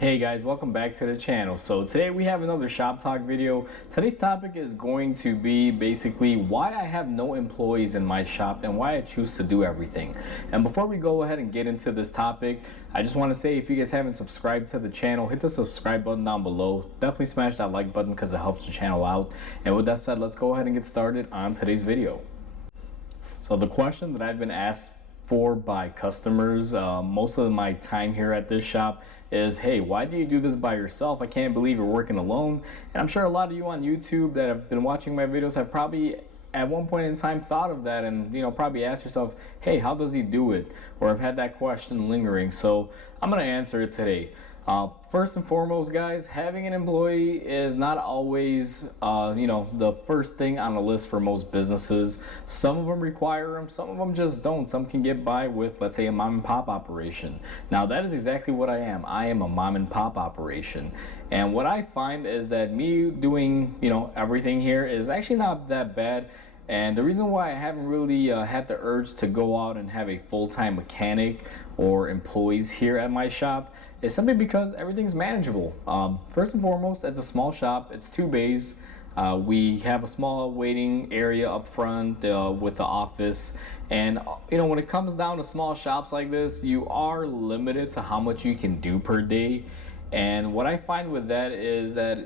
Hey guys, welcome back to the channel. So today we have another shop talk video. Today's topic is going to be basically why I have no employees in my shop and why I choose to do everything. And before we go ahead and get into this topic, I just want to say if you guys haven't subscribed to the channel, hit the subscribe button down below. Definitely smash that like button because it helps the channel out. And with that said, let's go ahead and get started on today's video. So the question that I've been asked for by customers most of my time here at this shop is, hey, why do you do this by yourself? I can't believe you're working alone. And I'm sure a lot of you on YouTube that have been watching my videos have probably at one point in time thought of that and probably asked yourself, hey, how does he do it? Or have had that question lingering. So I'm gonna answer it today. First and foremost, guys, having an employee is not always the first thing on the list for most businesses. Some of them require them, some of them just don't. Some can get by with, let's say, a mom and pop operation. Now that is exactly what I am. I am a mom and pop operation, and what I find is that me doing everything here is actually not that bad. And the reason why I haven't really had the urge to go out and have a full-time mechanic or employees here at my shop is simply because everything's manageable. First and foremost, it's a small shop. It's 2 bays. We have a small waiting area up front with the office. And when it comes down to small shops like this, you are limited to how much you can do per day. And what I find with that is that,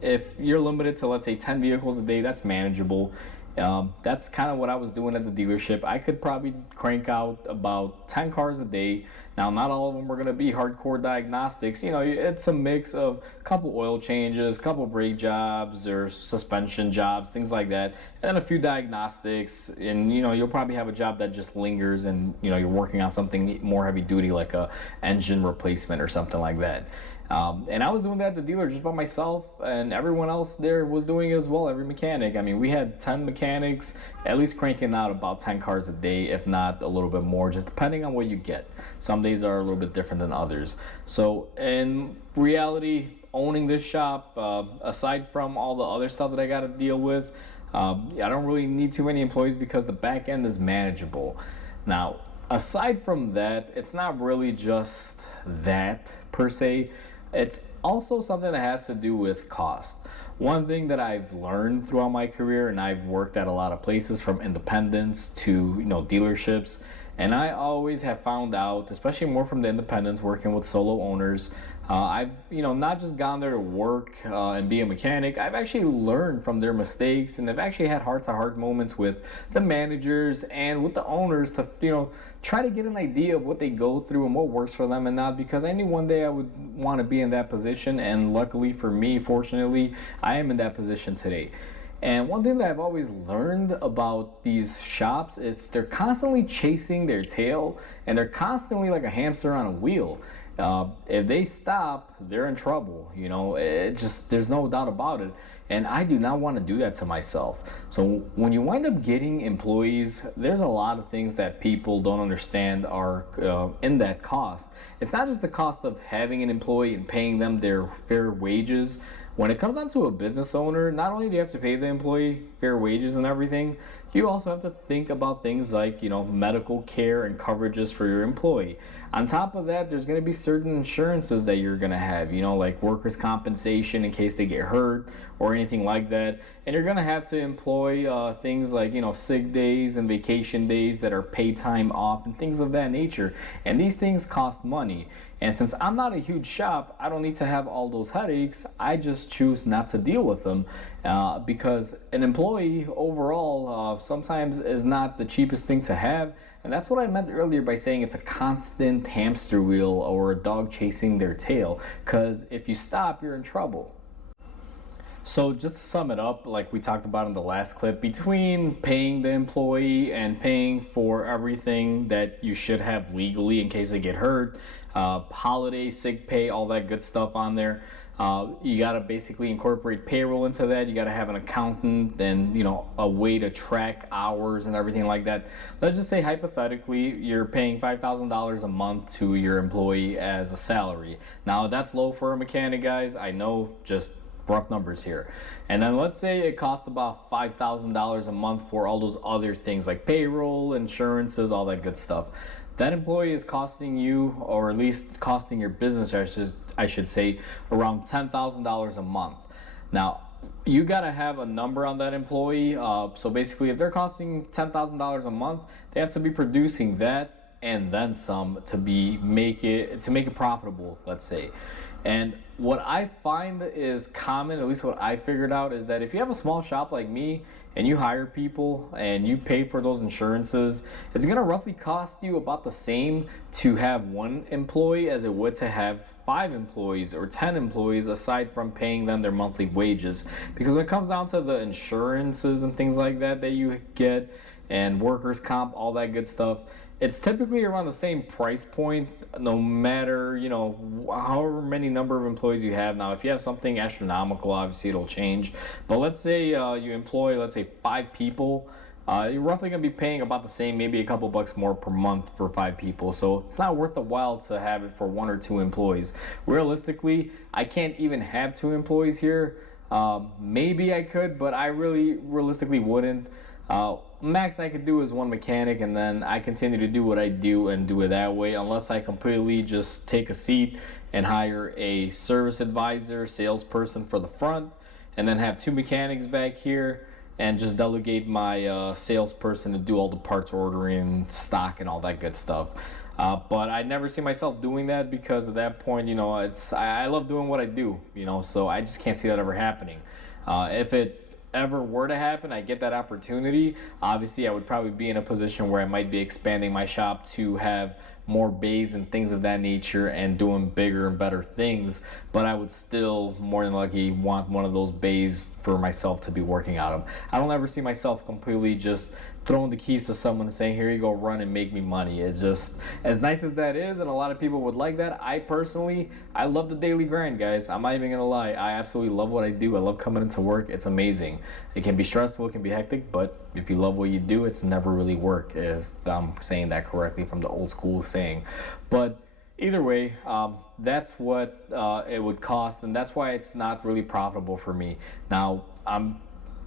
if you're limited to, let's say, 10 vehicles a day, that's manageable. That's kind of what I was doing at the dealership. I could probably crank out about 10 cars a day. Now, not all of them are going to be hardcore diagnostics. It's a mix of a couple oil changes, couple brake jobs or suspension jobs, things like that, and then a few diagnostics. And you'll probably have a job that just lingers, and you're working on something more heavy duty like a engine replacement or something like that. And I was doing that at the dealer just by myself, and everyone else there was doing it as well, every mechanic. I mean, we had 10 mechanics, at least cranking out about 10 cars a day, if not a little bit more, just depending on what you get. Some days are a little bit different than others. So in reality, owning this shop, aside from all the other stuff that I got to deal with, I don't really need too many employees because the back end is manageable. Now, aside from that, it's not really just that per se. It's also something that has to do with cost. One thing that I've learned throughout my career, and I've worked at a lot of places from independents to dealerships, and I always have found out, especially more from the independents working with solo owners, I've not just gone there to work and be a mechanic. I've actually learned from their mistakes, and I've actually had heart-to-heart moments with the managers and with the owners to try to get an idea of what they go through and what works for them and not, because I knew one day I would want to be in that position, and luckily for me, fortunately, I am in that position today. And one thing that I've always learned about these shops is they're constantly chasing their tail, and they're constantly like a hamster on a wheel. If they stop, they're in trouble. There's no doubt about it. And I do not want to do that to myself. So when you wind up getting employees, there's a lot of things that people don't understand are in that cost. It's not just the cost of having an employee and paying them their fair wages. When it comes down to a business owner, not only do you have to pay the employee fair wages and everything, you also have to think about things like, medical care and coverages for your employee. On top of that, there's going to be certain insurances that you're going to have, like workers' compensation in case they get hurt or anything like that. And you're going to have to employ things like, sick days and vacation days that are paid time off and things of that nature. And these things cost money. And since I'm not a huge shop, I don't need to have all those headaches. I just choose not to deal with them because an employee overall sometimes is not the cheapest thing to have. And that's what I meant earlier by saying it's a constant hamster wheel or a dog chasing their tail. Because if you stop, you're in trouble. So just to sum it up, like we talked about in the last clip, between paying the employee and paying for everything that you should have legally in case they get hurt, holiday, sick pay, all that good stuff on there, you got to basically incorporate payroll into that. You got to have an accountant and a way to track hours and everything like that. Let's just say hypothetically you're paying $5,000 a month to your employee as a salary. Now that's low for a mechanic, guys. I know, just rough numbers here. And then let's say it costs about $5,000 a month for all those other things like payroll, insurances, all that good stuff. That employee is costing you, or at least costing your business, I should say, around $10,000 a month. Now, you got to have a number on that employee. So basically, if they're costing $10,000 a month, they have to be producing that and then some to make it profitable, let's say. And what I find is common, at least what I figured out, is that if you have a small shop like me and you hire people and you pay for those insurances, it's gonna roughly cost you about the same to have one employee as it would to have 5 employees or 10 employees, aside from paying them their monthly wages. Because when it comes down to the insurances and things like that that you get, and workers' comp, all that good stuff, it's typically around the same price point, no matter, however many number of employees you have. Now, if you have something astronomical, obviously it'll change. But let's say you employ, let's say, 5 people. You're roughly going to be paying about the same, maybe a couple bucks more per month for 5 people. So it's not worth the while to have it for 1 or 2 employees. Realistically, I can't even have 2 employees here. Maybe I could, but I really realistically wouldn't. Max I could do is 1 mechanic, and then I continue to do what I do and do it that way, unless I completely just take a seat and hire a service advisor, salesperson for the front, and then have 2 mechanics back here and just delegate my salesperson to do all the parts ordering, stock, and all that good stuff. But I never see myself doing that, because at that point, I love doing what I do, so I just can't see that ever happening. If it ever were to happen, I get that opportunity, obviously I would probably be in a position where I might be expanding my shop to have more bays and things of that nature and doing bigger and better things, but I would still more than likely want one of those bays for myself to be working out of. I don't ever see myself completely just throwing the keys to someone and saying, here you go, run and make me money. It's just, as nice as that is, and a lot of people would like that, I love the daily grind, guys. I'm not even gonna lie, I absolutely love what I do. I love coming into work. It's amazing. It can be stressful, it can be hectic, but if you love what you do, it's never really work, if I'm saying that correctly from the old school saying. But either way, that's what it would cost, and that's why it's not really profitable for me. Now, I'm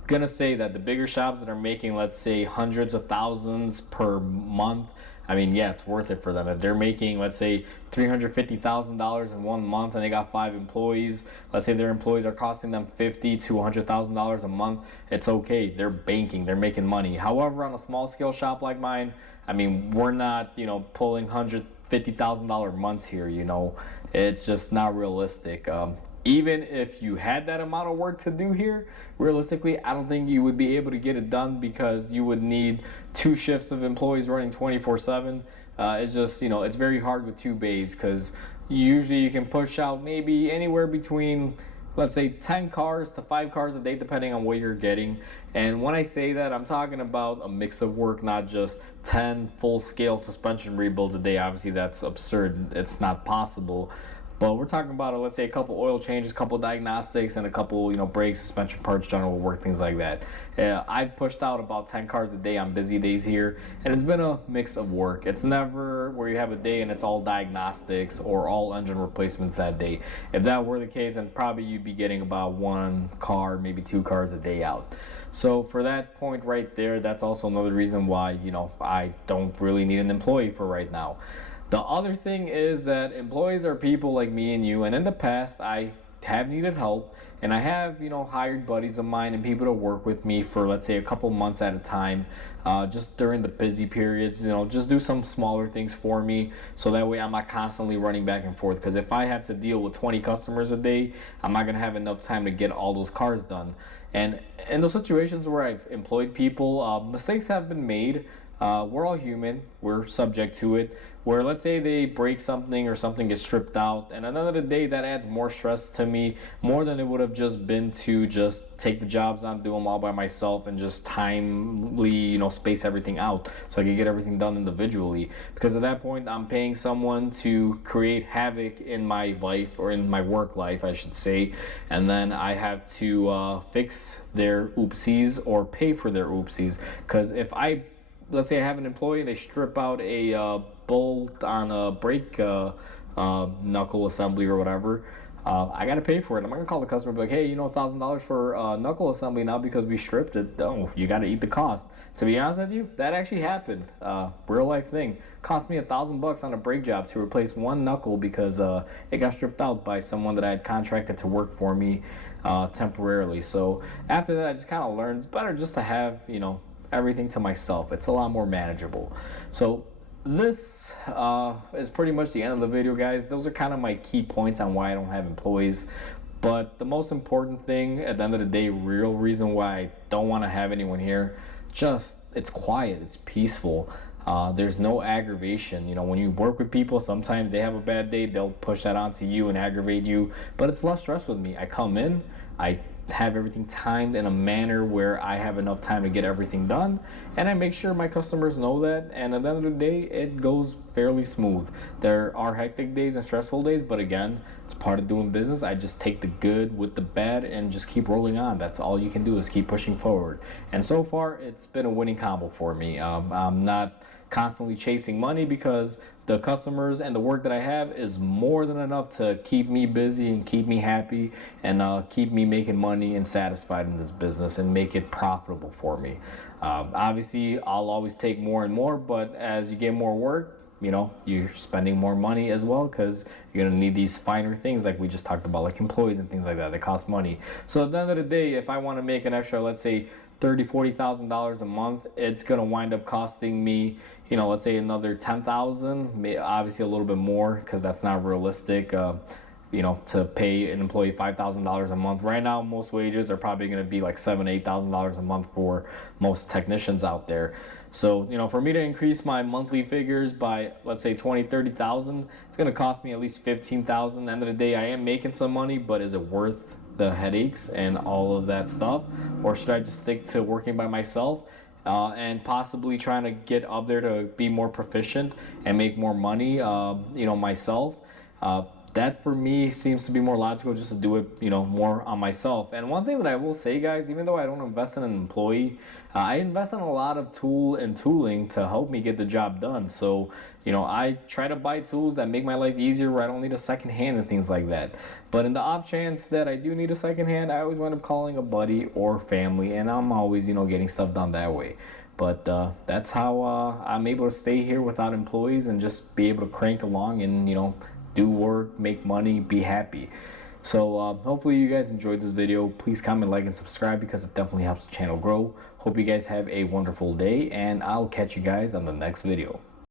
gonna say that the bigger shops that are making, let's say, hundreds of thousands per month, I mean, yeah, it's worth it for them. If they're making, let's say, $350,000 in 1 month and they got 5 employees, let's say their employees are costing them $50,000 to $100,000 a month, it's okay. They're banking, they're making money. However, on a small scale shop like mine, I mean, we're not, pulling $150,000 months here. It's just not realistic. Even if you had that amount of work to do here, realistically, I don't think you would be able to get it done, because you would need 2 shifts of employees running 24/7. It's just, it's very hard with 2 bays, because usually you can push out maybe anywhere between, let's say, 10 cars to 5 cars a day, depending on what you're getting. And when I say that, I'm talking about a mix of work, not just 10 full-scale suspension rebuilds a day. Obviously, that's absurd. It's not possible. But we're talking about, let's say, a couple oil changes, a couple diagnostics, and a couple, brakes, suspension parts, general work, things like that. I've pushed out about 10 cars a day on busy days here, and it's been a mix of work. It's never where you have a day and it's all diagnostics or all engine replacements that day. If that were the case, then probably you'd be getting about 1 car, maybe 2 cars a day out. So for that point right there, that's also another reason why, I don't really need an employee for right now. The other thing is that employees are people like me and you, and in the past I have needed help, and I have, hired buddies of mine and people to work with me for, let's say, a couple months at a time, just during the busy periods, just do some smaller things for me, so that way I'm not constantly running back and forth, because if I have to deal with 20 customers a day, I'm not going to have enough time to get all those cars done. And in those situations where I've employed people, mistakes have been made. We're all human, we're subject to it, where let's say they break something or something gets stripped out, and another day that adds more stress to me, more than it would have just been to just take the jobs on, do them all by myself, and just timely, space everything out so I can get everything done individually. Because at that point, I'm paying someone to create havoc in my life, or in my work life, I should say, and then I have to fix their oopsies or pay for their oopsies. Because if let's say I have an employee, they strip out a bolt on a brake knuckle assembly or whatever, I gotta pay for it. I'm not gonna call the customer and be like, hey, you know, $1,000 for knuckle assembly now because we stripped it. No, you gotta eat the cost. To be honest with you, that actually happened. Real life thing. Cost me $1,000 on a brake job to replace one knuckle because it got stripped out by someone that I had contracted to work for me temporarily. So after that, I just kind of learned it's better just to have, you know, everything to myself. It's a lot more manageable. So this is pretty much the end of the video, guys. Those are kind of my key points on why I don't have employees. But the most important thing at the end of the day, real reason why I don't want to have anyone here, just it's quiet, it's peaceful. There's no aggravation. You know, when you work with people, sometimes they have a bad day, they'll push that onto you and aggravate you. But it's less stress with me. I come in, I have everything timed in a manner where I have enough time to get everything done, and I make sure my customers know that, and at the end of the day it goes fairly smooth. There are hectic days and stressful days, but again, it's part of doing business. I just take the good with the bad and just keep rolling on. That's all you can do, is keep pushing forward, and so far it's been a winning combo for me. I'm not constantly chasing money because the customers and the work that I have is more than enough to keep me busy and keep me happy and keep me making money and satisfied in this business and make it profitable for me. Obviously, I'll always take more and more, but as you get more work, you know, you're spending more money as well because you're going to need these finer things like we just talked about, like employees and things like that cost money. So at the end of the day, if I want to make an extra, let's say $30,000-$40,000 a month, it's going to wind up costing me, you know, let's say another $10,000, obviously a little bit more because that's not realistic. You know, to pay an employee $5,000 a month right now, most wages are probably going to be like $7,000-$8,000 a month for most technicians out there. So, you know, for me to increase my monthly figures by, let's say, 20,000-30,000, it's going to cost me at least 15,000. At the end of the day, I am making some money, but is it worth the headaches and all of that stuff? Or should I just stick to working by myself and possibly trying to get up there to be more proficient and make more money, you know, myself? That for me seems to be more logical, just to do it, you know, more on myself. And one thing that I will say, guys, even though I don't invest in an employee, I invest in a lot of tooling to help me get the job done. So, you know, I try to buy tools that make my life easier where I don't need a second hand and things like that. But in the off chance that I do need a second hand, I always wind up calling a buddy or family, and I'm always, you know, getting stuff done that way. But that's how I'm able to stay here without employees and just be able to crank along and, you know, do work, make money, be happy. So hopefully you guys enjoyed this video. Please comment, like, and subscribe because it definitely helps the channel grow. Hope you guys have a wonderful day, and I'll catch you guys on the next video.